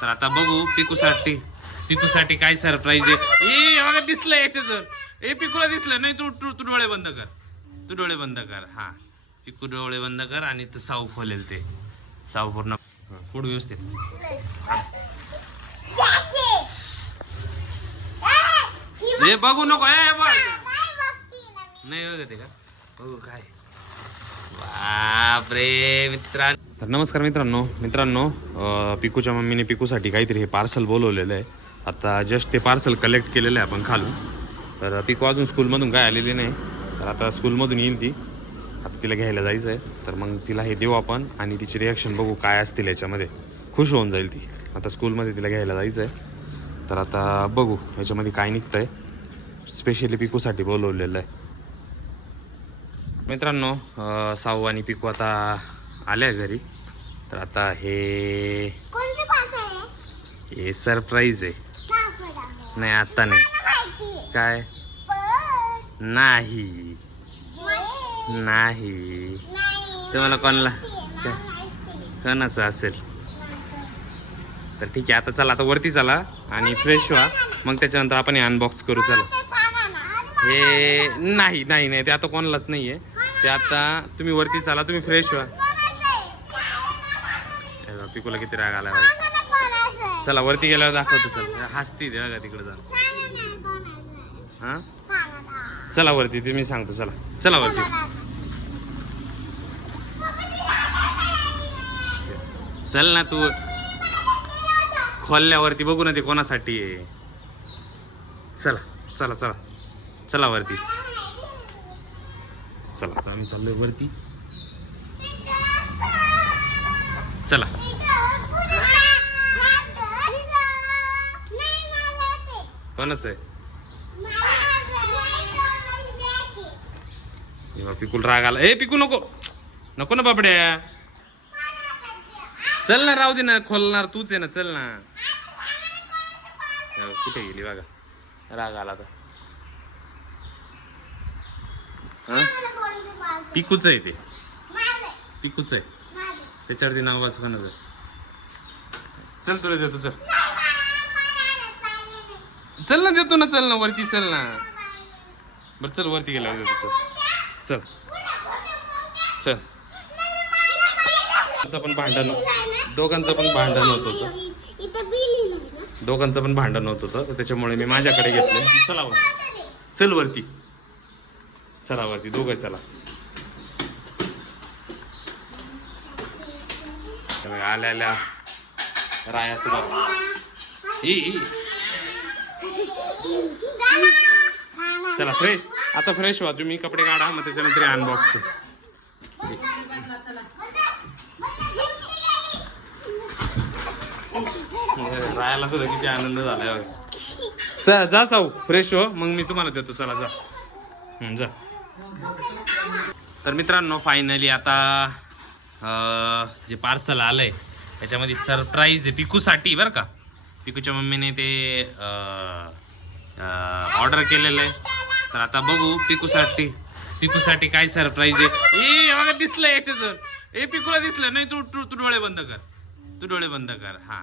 तर आता बघू पिकूसाठी काय सरप्राईज आहे. ए बघा दिसलं याच्यात. ए पिकूला दिसलं नाही. तू तू तू डोळे बंद कर. तू डोळे बंद कर. हा पिकू डोळे बंद कर आणि ते साऊ खोलेल. ते साऊ पूर्ण पुढे व्यवस्थित. ए बघू नको. ए बघ नाही बघते का. बघू काय. बापरे मित्रांनो. तर नमस्कार मित्रांनो पिकूच्या मम्मीने पिकूसाठी काहीतरी हे पार्सल बोलवलेलं आहे. आता जस्ट ते पार्सल कलेक्ट केलेलं आहे आपण खालून. तर पिकू अजून स्कूलमधून काय आलेली नाही. तर आता स्कूलमधून येईल ती. आता तिला घ्यायला जायचं आहे. तर मग तिला हे देऊ आपण आणि तिची रिॲक्शन बघू काय असतील याच्यामध्ये. खुश होऊन जाईल ती. आता स्कूलमध्ये तिला घ्यायला जायचं आहे. तर आता बघू ह्याच्यामध्ये काय निघतं आहे. स्पेशली पिकूसाठी बोलवलेलं आहे. मित्रांनो साऊ आणि पिकू आता आल्या घरी. तर आता हे सरप्राईज आहे. नाही आता नाही. काय नाही नाही तुम्हाला कोणाचं असेल. तर ठीक आहे आता चला. आता वरती चला आणि फ्रेश व्हा. मग त्याच्यानंतर आपण हे अनबॉक्स करू. चला. हे नाही नाही नाही ते आता कोणालाच नाही आहे. ते आता तुम्ही वरती चला. तुम्ही फ्रेश व्हा. पिकूला किती राग आला. चला वरती गेल्यावर दाखवतो. चला हसती दे बघा तिकडे जा. हां चला वरती. तुम्ही सांगतो. चला चला वरती. चल ना तू. खोलल्यावरती बघू ना ते कोणासाठी आहे. चला चला चला चला वरती. चला आता आम्ही चाललोय वरती. चला कोणाच आहे. पिकूल राग आला. ए पिकू नको नको ना बाबड्या. चल ना राहू दे ना. खोलणार तूच आहे ना. चल ना. कुठे गेली बघा. राग आला तर. पिकूच आहे ते. पिकूच आहे त्याच्यावरती नाव वाचवण्याचं. चल तुला देतो. चल चल ना देतो ना. चल ना वरती. चल ना बरं चल वरती गेला देतो. चल चल चल. पण भांडण दोघांचं पण भांडण होत होतं. दोघांचं पण भांडण होत होतं. तर त्याच्यामुळे मी माझ्याकडे घेतलं. चला वरती. चल वरती. चला वरती दोघं चला. आल्या आल्या रायाचं गाव. चला फ्रेश. आता फ्रेश व्हा तुम्ही. कपडे काढा. मग त्याच्यानंतर अनबॉक्स कर. रायाला सुद्धा किती आनंद झालाय. चल जा साऊ फ्रेश हो. मग मी तुम्हाला देतो. चला जा जा. तर मित्रांनो फायनली आता जे पार्सल आलंय त्याच्यामध्ये सरप्राईज आहे पिकूसाठी बरं का. पिकूच्या मम्मीने ते ऑर्डर केलेलं आहे. तर आता बघू पिकूसाठी काय सरप्राईज आहे. ए बघा दिसलं याच्यात. ए पिकूला दिसलं नाही. तू तू तू डोळे बंद कर. तू डोळे बंद कर. हा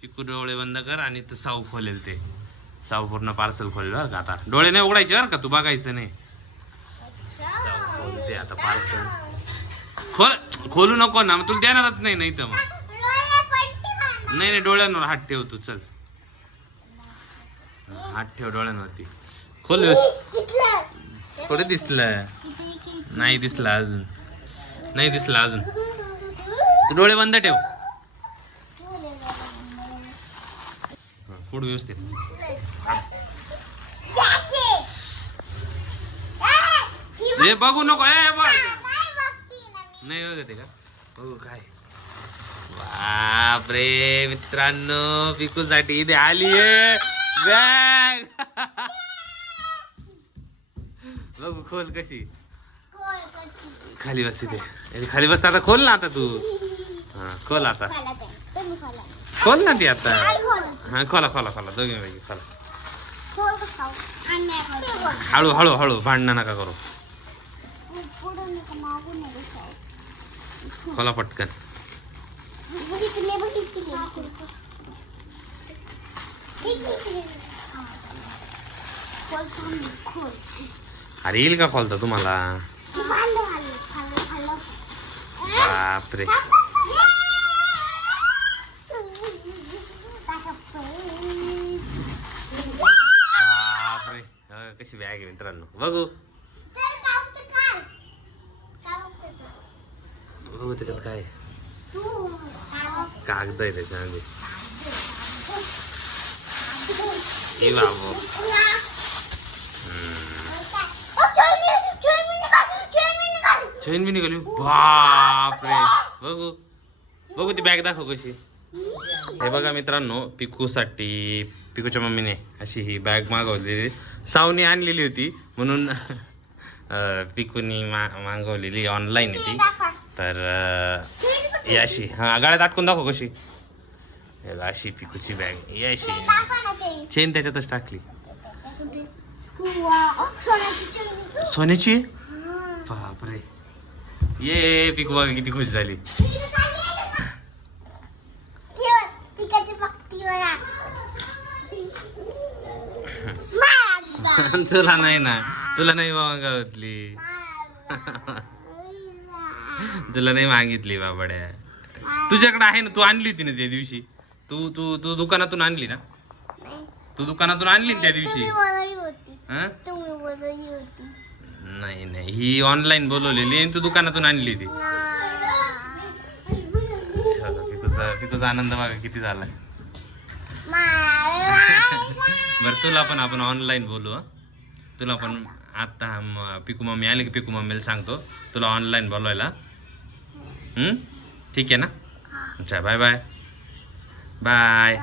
पिकू डोळे बंद कर आणि ते साऊ खोलेल. ते साऊ पूर्ण पार्सल खोलेल बरं का. आता डोळे नाही उघडायचे बरं का. तू बघायचं नाही. साऊ खोलते आता पार्सल. खोलू नको ना. मग तुला देणारच नाही. नाही तर मग नाही नाही डोळ्यांवर हात ठेव तू. चल हात ठेव डोळ्यांवरती. खोल. थोडं दिसलं. नाही दिसलं अजून. नाही दिसलं अजून. तू डोळे बंद ठेव. पुढे व्यवस्थित. हे बघू नको. ए बघ नाही बघते का. बघू काय. बापरे मित्रांनो पिकूसाठी इथे आली आहे बॅग. बघू खोल कशी. खाली बस तिथे. खाली बस. आता खोल ना. आता तू हा खोल. आता खोल ना ती आता. हा खोला खोला खोला. दोघी पैकी खोला. हळू हळू हळू. भांडणं नका करू. खोला पटकन. अरे येईल का खोलता तुम्हाला? बापरे. बापरे. कशी बॅग आहे मित्रांनो, बघू बघू त्याच्यात काय आहे. कागद आहे त्याच्यामध्ये. हे बाबू चैन बी निघाली. बापरे. बघू बघू ती बॅग दाखव कशी. हे बघा मित्रांनो, पिकूसाठी पिकूच्या मम्मीने अशी ही बॅग मागवलेली. सावनी आणलेली होती म्हणून पिकूनी मागवलेली. ऑनलाईन आहे ती. तर ही अशी गाड्यात अटकून दाखव कशी. हे बघा अशी पिकूची बॅग. ही अशी चेन त्याच्यातच टाकली. सोन्याची. बापरे. ये पिकू बघा किती खुश झाली. तुला नाही ना, तुला नाही मागवतली. तुला नाही मागितली बाबड्या. तुझ्याकडे आहे ना, तू आणली होती ना त्या दिवशी. तू तू तू दुकानातून आणली ना. तू दुकानातून आणली ना त्या दिवशी. नाही नाही, ही ऑनलाईन बोलवलेली आणि तू दुकानातून आणली होती. पिकूचा आनंद बघा किती झाला. बरं तुला पण आपण ऑनलाईन बोलू. तुला पण आता पिकू मम्मी आली की पिकू मम्मीला सांगतो तुला ऑनलाईन बोलवायला. ठीक आहे ना. अच्छा बाय बाय बाय.